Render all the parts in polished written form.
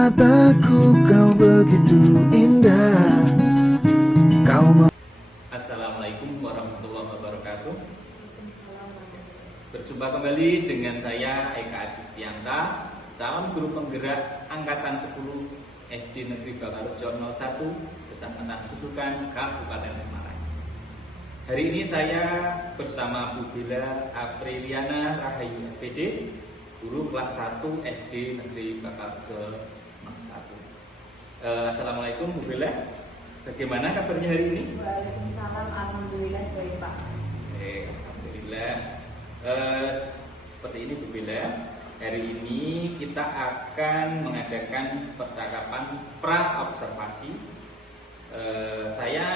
mataku kau begitu indah. Assalamualaikum warahmatullahi wabarakatuh. Berjumpa kembali dengan saya Eka Ajistianta, calon guru penggerak Angkatan 10 SD Negeri Bakarejo 01, Kecamatan Susukan, Kabupaten Semarang. Hari ini saya bersama Bu Bella Apriliana Rahayu SPD, guru kelas 1 SD Negeri Bakarejo 01. Assalamualaikum Bu Bella. Bagaimana kabarnya hari ini? Waalaikumsalam, alhamdulillah baik Pak. Alhamdulillah. Seperti ini Bu Bella. Hari ini kita akan mengadakan percakapan pra-observasi. Saya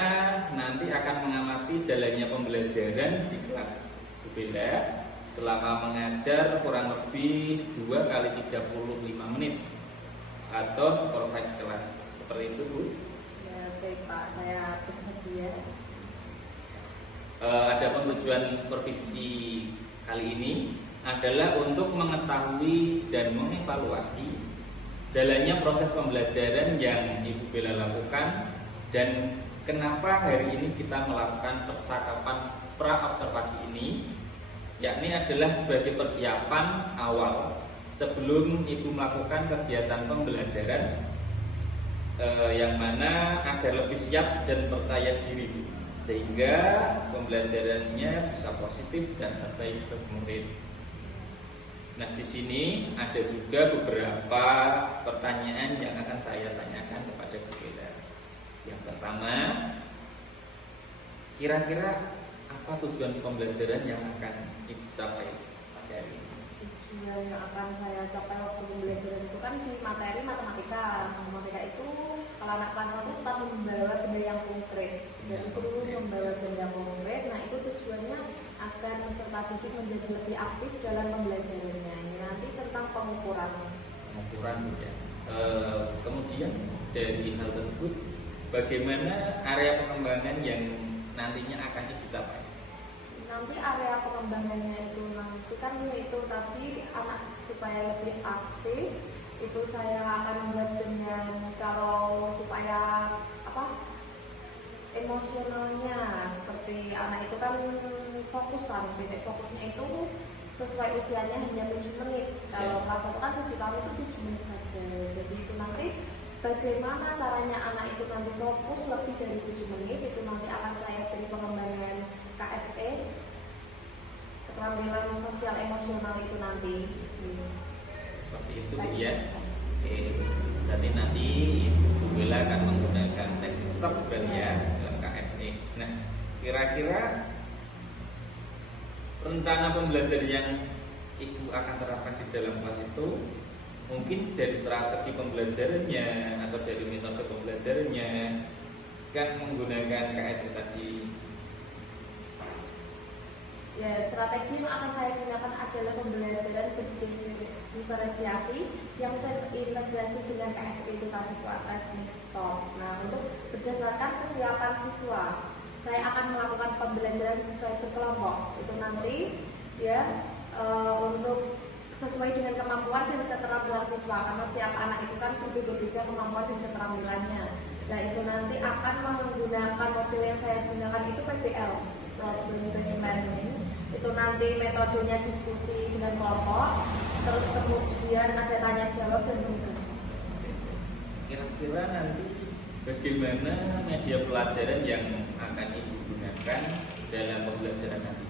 nanti akan mengamati jalannya pembelajaran di kelas Bu Bella selama mengajar kurang lebih 2 kali 35 menit atau supervise kelas. Seperti itu Bu. Baik Pak, saya bersedia. Adapun tujuan supervisi kali ini adalah untuk mengetahui dan mengevaluasi jalannya proses pembelajaran yang Ibu Bella lakukan dan kenapa hari ini kita melakukan percakapan pra-observasi ini, yakni adalah sebagai persiapan awal sebelum Ibu melakukan kegiatan pembelajaran yang mana agar lebih siap dan percaya diri sehingga pembelajarannya bisa positif dan terbaik bagi murid. Nah, di sini ada juga beberapa pertanyaan yang akan saya tanyakan kepada Bu Bella. Yang pertama, kira-kira apa tujuan pembelajaran yang akan Ibu capai pada hari ini? Tujuan yang akan saya capai waktu pembelajaran itu kan di materi matematika. Matematika itu kalau anak kelas 1 tetap membawa benda yang konkret dan itu membawa benda konkret. Nah, itu tujuannya agar peserta didik menjadi lebih aktif dalam pembelajarannya. Ini nanti tentang pengukuran Ya. Kemudian dari hal tersebut, bagaimana area pengembangan yang nantinya akan dicapai? Nanti area pengembangannya itu nanti kan itu tadi anak supaya lebih aktif itu saya akan membuat dengan kalau supaya emosionalnya seperti anak itu kan fokusan, titik fokusnya itu sesuai usianya hanya 7 menit. Kalau kelas 1 kan 7 tahun itu 7 menit saja. Jadi itu nanti bagaimana caranya anak itu nanti fokus lebih dari 7 menit itu nanti akan saya beri pengembangan KSE, keterampilan sosial emosional itu nanti. Seperti itu ya. Oke, berarti nanti Bu Bella akan menggunakan teknik stop berarti ya dalam KSE. Nah, kira-kira rencana pembelajaran yang Ibu akan terapkan di dalam kelas itu mungkin dari strategi pembelajarannya atau dari metode pembelajarannya kan menggunakan KSE tadi. Ya, strategi yang akan saya gunakan adalah pembelajaran berdiferensiasi yang terintegrasi dengan KSE itu tadi Pak, teknik stop. Nah, untuk berdasarkan kesiapan siswa, saya akan melakukan pembelajaran sesuai berkelompok. Itu nanti ya untuk sesuai dengan kemampuan dan keterampilan siswa karena setiap anak itu kan berbeda-beda kemampuan dan keterampilannya. Nah, itu nanti akan menggunakan model yang saya gunakan itu PBL, problem based learning. Itu nanti metodenya diskusi dengan kelompok, terus kemudian ada tanya jawab dan penugasan. Kira-kira nanti bagaimana media pelajaran yang akan Ibu gunakan dalam pembelajaran nanti?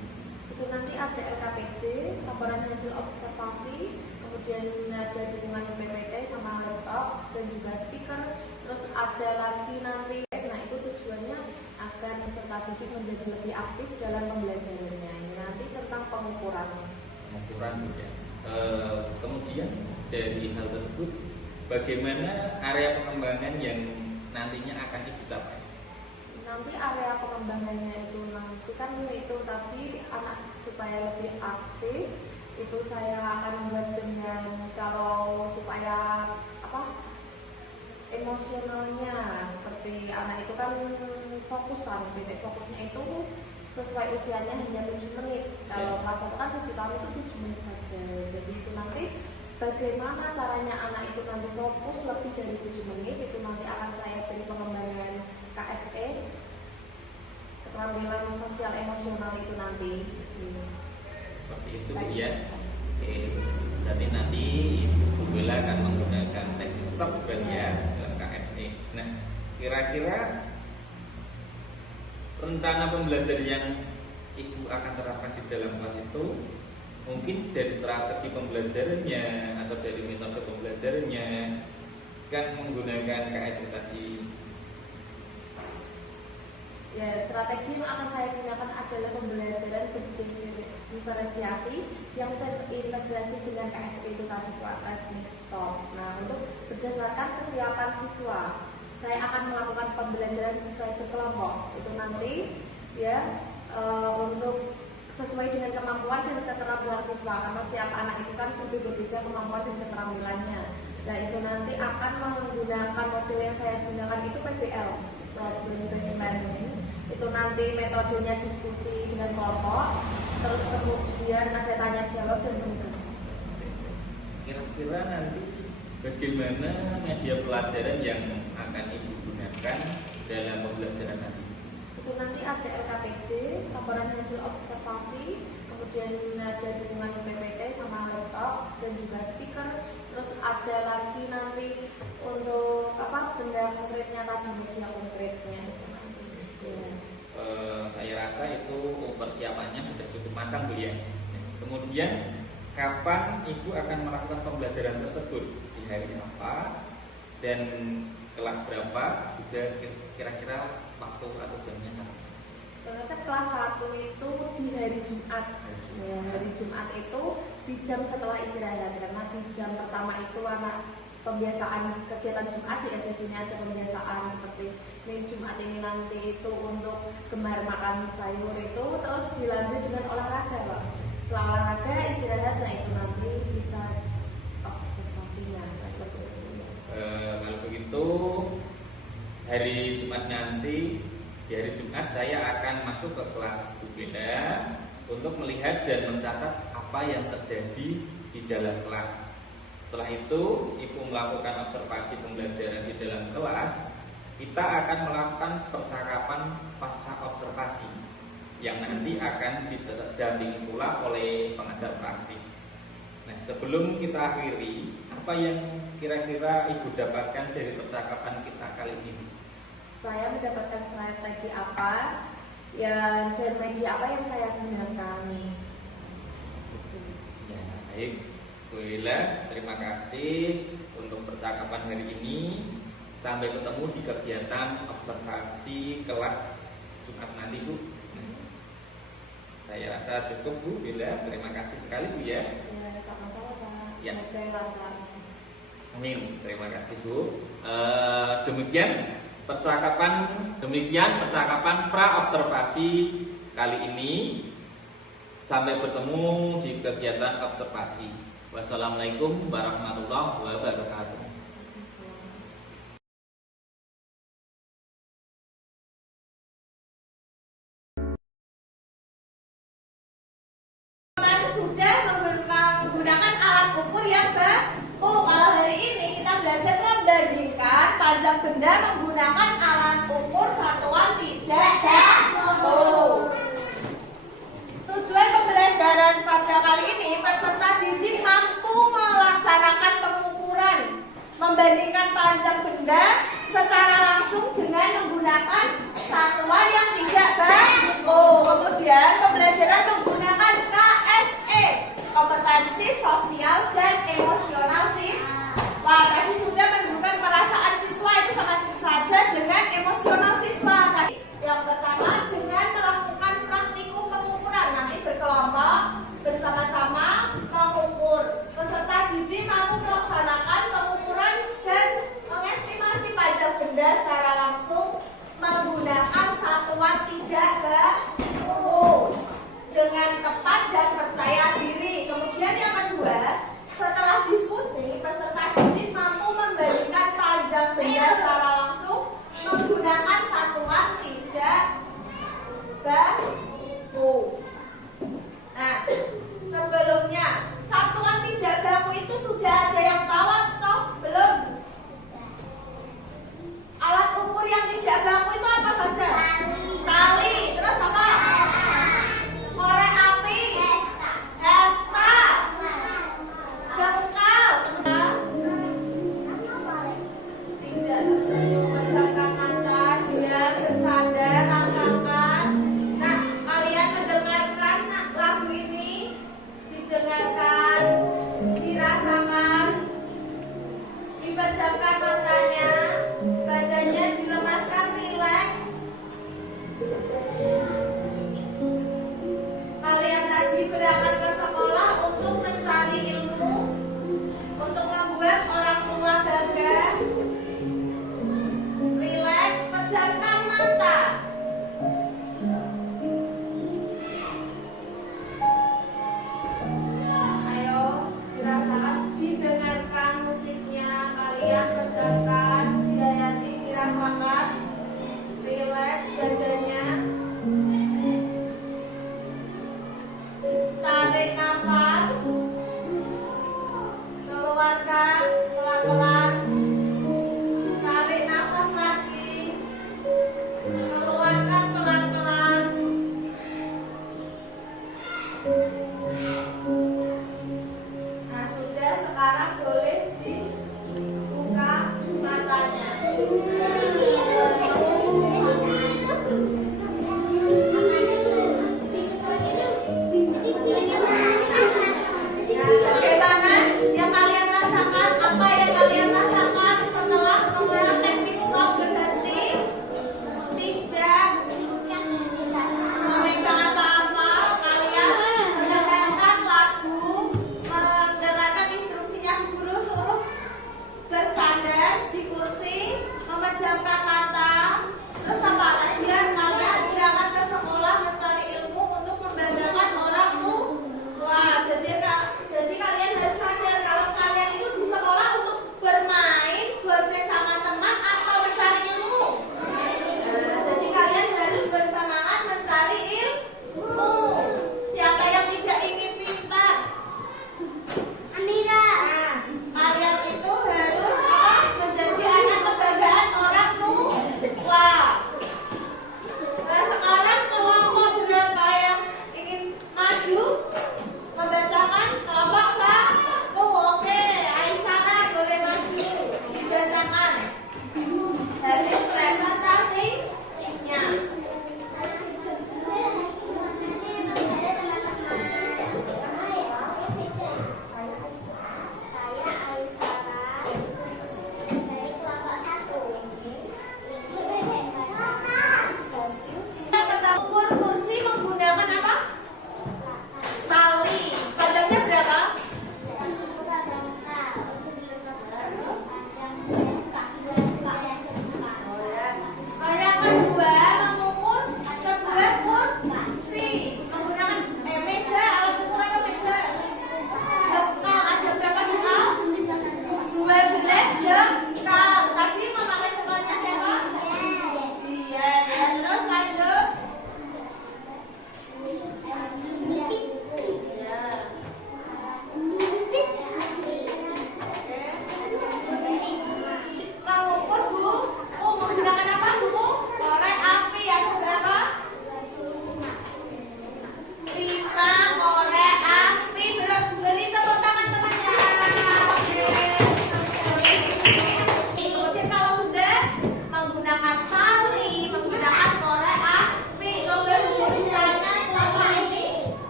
Itu nanti ada LKPD, laporan hasil observasi, kemudian ada dukungan PPT sama laptop dan juga speaker, terus ada lagi nanti. Nah, itu tujuannya agar peserta didik menjadi lebih aktif dalam pembelajarannya. Ini nanti tentang pengukuran Ya. Kemudian dari hal tersebut, bagaimana area pengembangan yang nantinya akan dicapai? Nanti area pengembangannya itu nanti kan itu tadi anak supaya lebih aktif itu saya akan membuat dengan kalau supaya emosionalnya seperti anak itu kan fokusan, titik fokusnya itu sesuai usianya hanya 7 menit. Kalau kelas 1 kan 7 tahun itu 7 menit saja. Jadi itu nanti bagaimana caranya anak itu nanti fokus lebih dari 7 menit, itu nanti akan saya beri pengembangan KSE, keterampilan sosial emosional itu nanti. Seperti itu ya. Oke, berarti nanti Ibu Bella akan menggunakan teknik stop berarti ya dalam KSE. Nah, kira-kira rencana pembelajaran yang Ibu akan terapkan di dalam kelas itu mungkin dari strategi pembelajarannya atau dari metode pembelajarannya kan menggunakan KSE tadi. Ya, strategi yang akan saya gunakan adalah pembelajaran berdiferensiasi yang terintegrasi dengan KSE itu tadi Pak, teknik STOP. Nah, untuk berdasarkan kesiapan siswa, saya akan melakukan pembelajaran sesuai berkelompok. Itu nanti ya untuk sesuai dengan kemampuan dan keterampilan siswa, karena setiap anak itu kan berbeda-beda kemampuan dan keterampilannya. Nah, itu nanti akan menggunakan model yang saya gunakan itu PBL, problem based learning. Itu nanti metodenya diskusi dengan kelompok, terus kemudian ada tanya jawab dan penugasan. Kira-kira nanti bagaimana media pelajaran yang akan Ibu gunakan dalam pembelajaran nanti? Itu nanti ada LKPD, laporan hasil observasi, kemudian ada dukungan PPT sama laptop dan juga speaker. Terus ada lagi nanti untuk benda konkretnya tadi, media konkretnya. Saya rasa itu persiapannya sudah cukup matang Bu ya. Kemudian kapan Ibu akan melakukan pembelajaran tersebut, di hari apa dan kelas berapa, juga kira-kira waktu atau jamnya apa? Ternyata kelas 1 itu di hari Jumat. Ya, hari Jumat itu di jam setelah istirahat, karena di jam pertama itu anak pembiasaan kegiatan Jumat di SSI ini ada pembiasaan seperti ini. Jumat ini nanti itu untuk gemar makan sayur itu, terus dilanjut dengan olahraga Pak. Setelah olahraga istirahat, nah itu nanti bisa observasinya. Kalau begitu hari Jumat nanti, di hari Jumat saya akan masuk ke kelas Bu Bella untuk melihat dan mencatat apa yang terjadi di dalam kelas. Setelah itu Ibu melakukan observasi pembelajaran di dalam kelas. Kita akan melakukan percakapan pasca observasi yang nanti akan didampingi pula oleh pengajar praktik. Nah, sebelum kita akhiri, apa yang kira-kira Ibu dapatkan dari percakapan kita kali ini? Saya mendapatkan strategi apa ya, dan media apa yang saya gunakan. Ya, baik Bu Bella, terima kasih untuk percakapan hari ini. Sampai ketemu di kegiatan observasi kelas Jumat nanti Bu. Saya rasa cukup Bu Bella, terima kasih sekali Bu ya. Ya, sama-sama Pak. Ya. Semoga lancar. Amin, terima kasih Bu. Demikian percakapan pra observasi kali ini. Sampai bertemu di kegiatan observasi. Wassalamualaikum warahmatullahi wabarakatuh. Sudah menggunakan alat ukur yang baku. Kalau hari ini kita belajar membandingkan panjang benda menggunakan alat ukur satuan tidak baku. Tujuan pembelajaran pada kali ini, peserta didik mampu melaksanakan pengukuran membandingkan panjang benda secara langsung dengan menggunakan satuan yang tidak baku. Kemudian pembelajaran menggunakan KSE, kompetensi sosial dan emosional siswa. Tadi sudah menunjukkan perasaan siswa itu sama saja dengan emosional siswa. Tadi yang pertama dengan melakukan praktikum pengukuran, nanti berkelompok bersama-sama mengukur. Peserta didik mampu melaksanakan pengukuran dan mengestimasi panjang benda secara langsung menggunakan satuan tidak baku dengan tepat dan percaya diri. Kemudian yang kedua, setelah diskusi, peserta didik mampu membandingkan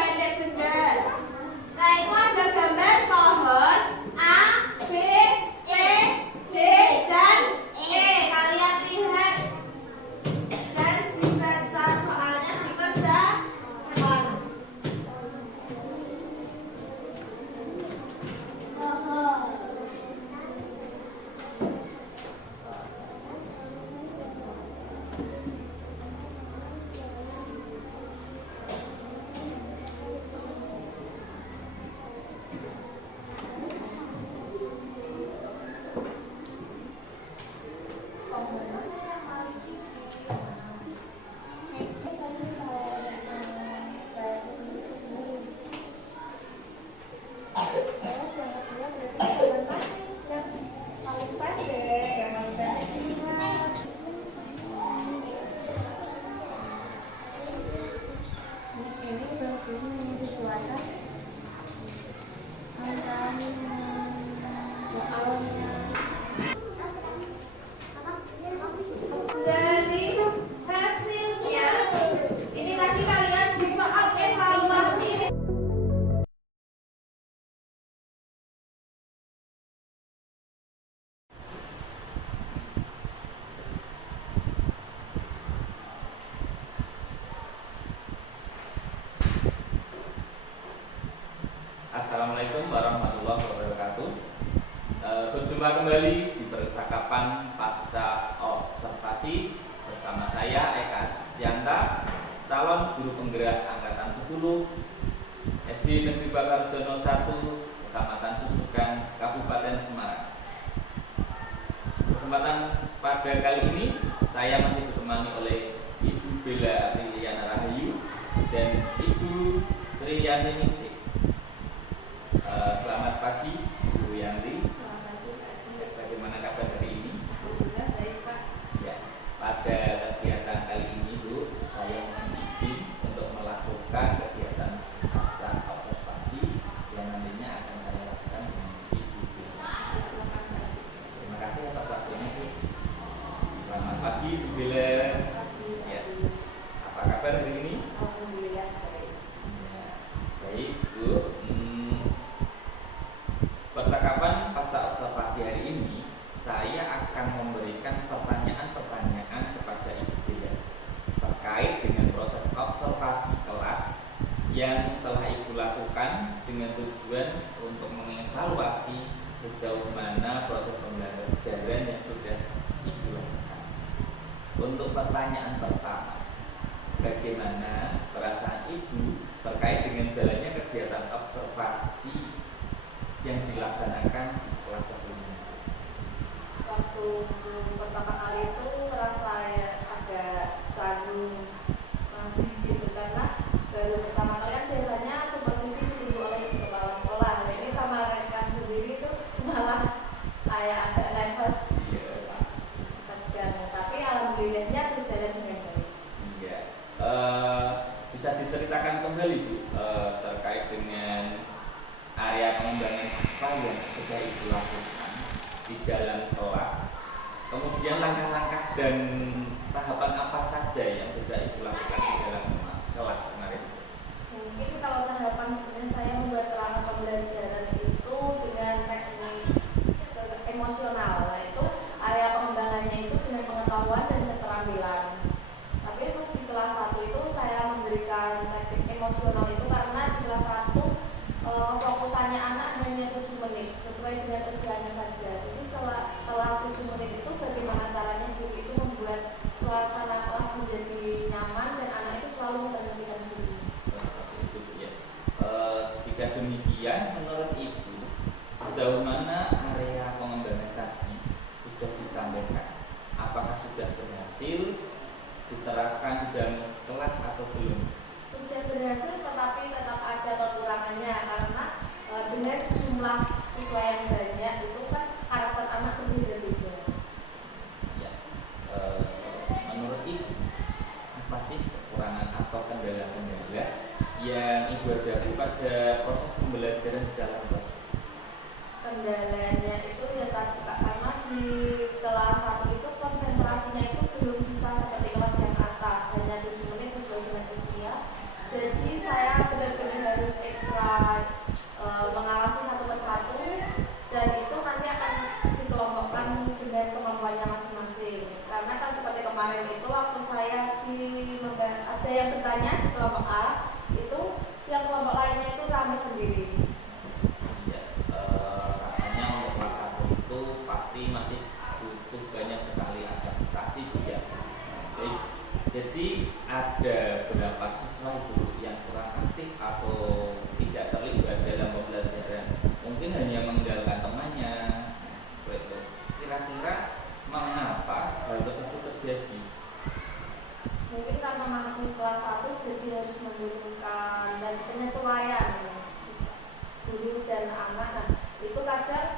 pendek benda. Nah, itu ada gambar pohon A, B, C, D, dan E. Kalian lihat dan dibaca soalnya dikerjakan. Dari hasilnya, ini tadi kalian di soal evaluasi ini. Assalamualaikum warahmatullahi wabarakatuh. Berjumpa kembali di percakapan pasca observasi bersama saya Eka Setianta, calon guru penggerak angkatan 10 SD Negeri Bakarjono 1, Kecamatan Susukan, Kabupaten Semarang. Kesempatan pada kali ini saya masih ditemani oleh Ibu Bella Riliana Rahayu dan Ibu Triyanti Ningsih. Selamat pagi Bu Yanti. Bagaimana kabar hari ini? Alhamdulillah baik Pak. Ya, pada kegiatan kali ini Bu, saya mohon izin untuk melakukan kegiatan pasca observasi yang nantinya akan saya lakukan dengan Ibu Bella. Terima kasih atas waktunya Bu. Selamat pagi Bu Bella. Ya, apa kabar hari ini? Alhamdulillah baik. Ya, baik Bu. Percakapan pasca observasi hari ini, saya akan memberikan pertanyaan-pertanyaan kepada Ibu Bella terkait dengan proses observasi kelas yang telah Ibu lakukan dengan tujuan untuk mengevaluasi sejauh mana proses pembelajaran yang sudah Ibu lakukan. Untuk pertanyaan pertama, bagaimana perasaan Ibu terkait dengan jalannya kegiatan observasi yang dilaksanakan di kelas sebelumnya? Waktu pertama kali itu merasa agak canggung masih gitu karena baru pertama kali kan biasanya supervisi dulu oleh kepala sekolah. Nah, ini sama rekan sendiri tuh malah kayak agak nervous gitu Pak. Tegang. Tapi alhamdulillahnya berjalan dengan baik. Iya. Bisa diceritakan kembali Bu terkait dengan area pengembangan apa yang sudah Ibu lakukan di dalam kelas, kemudian langkah-langkah dan tahapan apa saja yang sudah Ibu lakukan di dalam kelas kemarin? Mungkin kalau tahapan sebenarnya saya membuat perangkat pembelajaran itu dengan teknik emosional. Nah, itu area pengembangannya itu dengan pengetahuan dan keterampilan. Tapi untuk di kelas 1 itu saya memberikan teknik emosional itu karena di kelas 1 fokusannya anak hanya 7 menit sesuai dengan usianya saja. Jadi setelah 7 menit itu bagaimana caranya guru itu membuat suasana kelas menjadi nyaman dan anak itu selalu memperhatikan guru. Seperti itu ya. Jika demikian, menurut Ibu sejauh mana area pengembangan tadi sudah disampaikan? Apakah sudah berhasil diterapkan di dalam kelas atau belum? Sudah berhasil, tetapi tetap ada kekurangannya karena dengan jumlah siswa yang banyak itu kan karakter anak berbeda-beda. Ya, menurut Ibu apa sih kekurangan atau kendala-kendala yang Ibu hadapi pada proses pembelajaran di dalam kelas? Kendalanya itu ya tadi Pak, karena di kelas 1 itu konsentrasinya itu belum bisa seperti kelas yang atas, hanya 7 menit sesuai dengan usia. Jadi saya benar-benar harus ekstra mengawasi satu persatu, dan itu nanti akan dikelompokkan dengan kemampuannya masing-masing. Karena kan seperti kemarin itu waktu saya ada yang bertanya di kelompok A, itu yang kelompok lainnya itu ramai sendiri. Ya, rasanya untuk kelas 1 itu pasti masih butuh banyak sekali adaptasi ya. Baik, jadi ada berapa siswa itu yang kurang aktif atau tidak terlibat dalam pembelajaran, mungkin hanya mengandalkan temannya. Seperti itu. Kira-kira mengapa hal tersebut terjadi? Mungkin karena masih kelas 1 jadi harus membutuhkan dan penyesuaian guru dan anak. Nah, itu kadang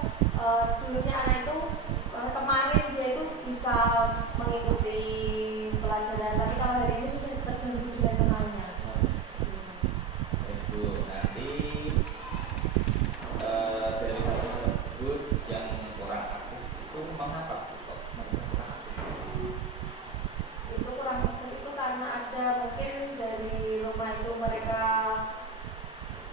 dulunya anak itu kemarin dia itu bisa mengikuti pelajaran, tapi kalau hari ini sudah terganggu dengan temannya. Itu nanti dari hal tersebut yang kurang aktif itu mengapa kok mereka kurang aktif? Itu kurang aktif itu karena ada mungkin dari rumah itu mereka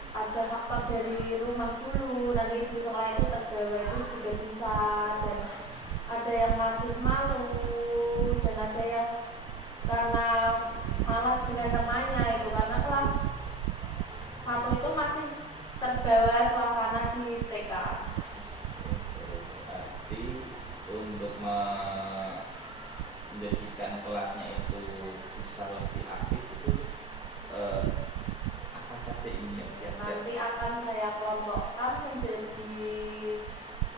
ada faktor dari rumah dulu, nanti di sekolah itu terbawa itu juga bisa, dan ada yang masih malu, dan ada yang karena malas dengan temannya itu, karena kelas 1 itu masih terbawa suasana di TK. Berarti untuk menjadikan kelasnya itu bisa lebih aktif itu apa saja ini yang Nanti akan saya kelompokkan menjadi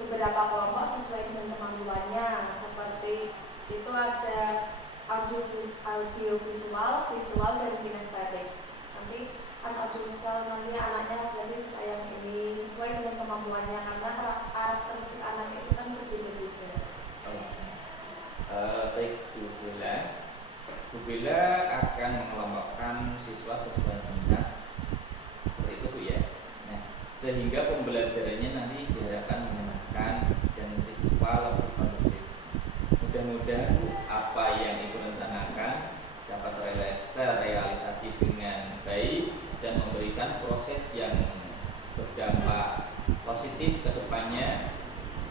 beberapa kelompok sesuai dengan kemampuannya. Seperti itu ada audiovisual, visual, dan kinestetik. Nanti audiovisual nanti anaknya berarti supaya ini sesuai dengan kemampuannya, karena karakteristik anak itu kan berbeda-beda. Baik Bu Bella akan mengelompokkan siswa sesuai minat seperti itu Bu ya. Nah, sehingga pembelajarannya nanti diharapkan menyenangkan dan siswa lebih kondusif. Mudah-mudahan apa yang Ibu rencanakan dapat terrealisasi dengan baik dan memberikan proses yang berdampak positif ke depannya.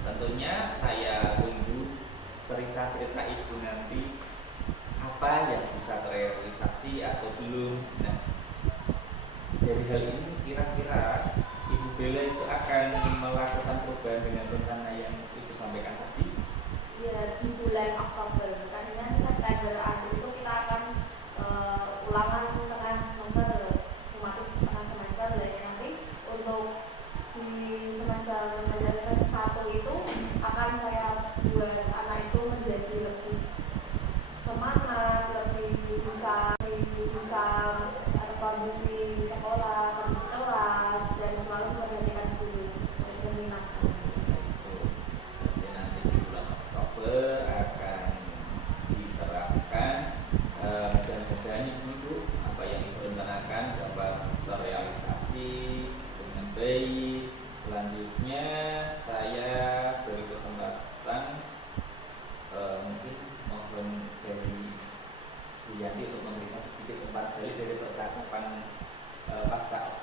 Tentunya saya tunggu cerita-cerita Ibu nanti apa yang bisa terrealisasi atau belum. Nah, dari hal ini kira-kira Ibu Bella itu akan melakukan perubahan dengan rencana yang Ibu sampaikan tadi? Ya, di bulan Oktober, karena September akhir itu kita akan ulangan tengah semester, sumatif tengah semester. Dan nanti untuk di semester 1 itu akan saya buat anak itu menjadi lebih semangat, lebih bisa ada kondisi sekolah, kondisi kelas, dan selalu memperhatikan guru sesuai dengan minat. Jadi nanti di bulan Oktober akan diterapkan. Mudah-mudahan Ibu apa yang Ibu rencanakan dapat terrealisasi dengan baik. Selanjutnya saya beri kesempatan mungkin mohon dari Bu Yanti untuk memberikan sedikit umpan balik dari percakapan pasca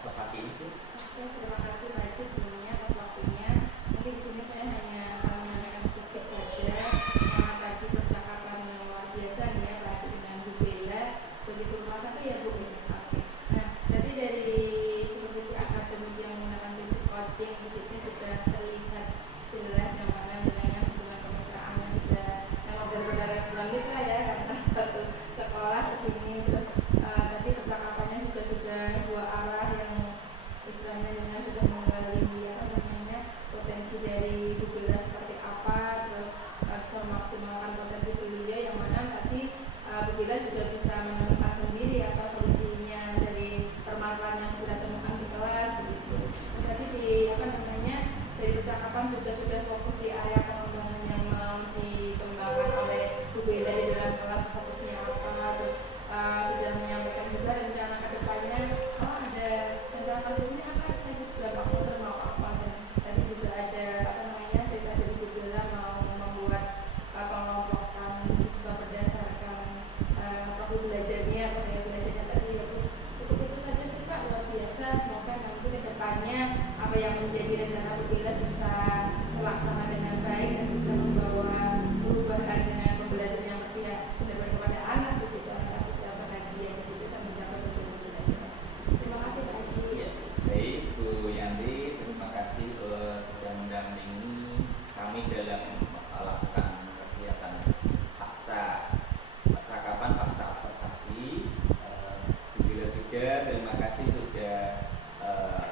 terima kasih sudah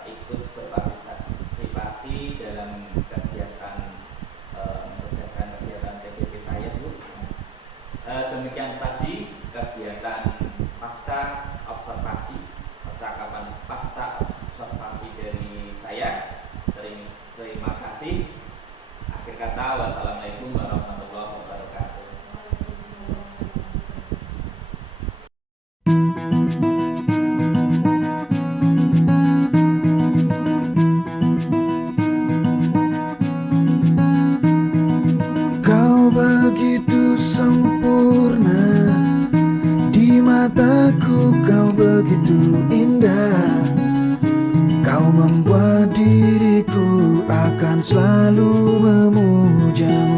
ikut berpartisipasi dalam kegiatan mensukseskan kegiatan CGP saya, Bu. Demikian tadi kegiatan pasca observasi, percakapan pasca observasi dari saya. Terima kasih. Akhir kata, wassalamualaikum warahmatullahi wabarakatuh. Kau begitu sempurna, di mataku kau begitu indah. Kau membuat diriku akan selalu memujamu.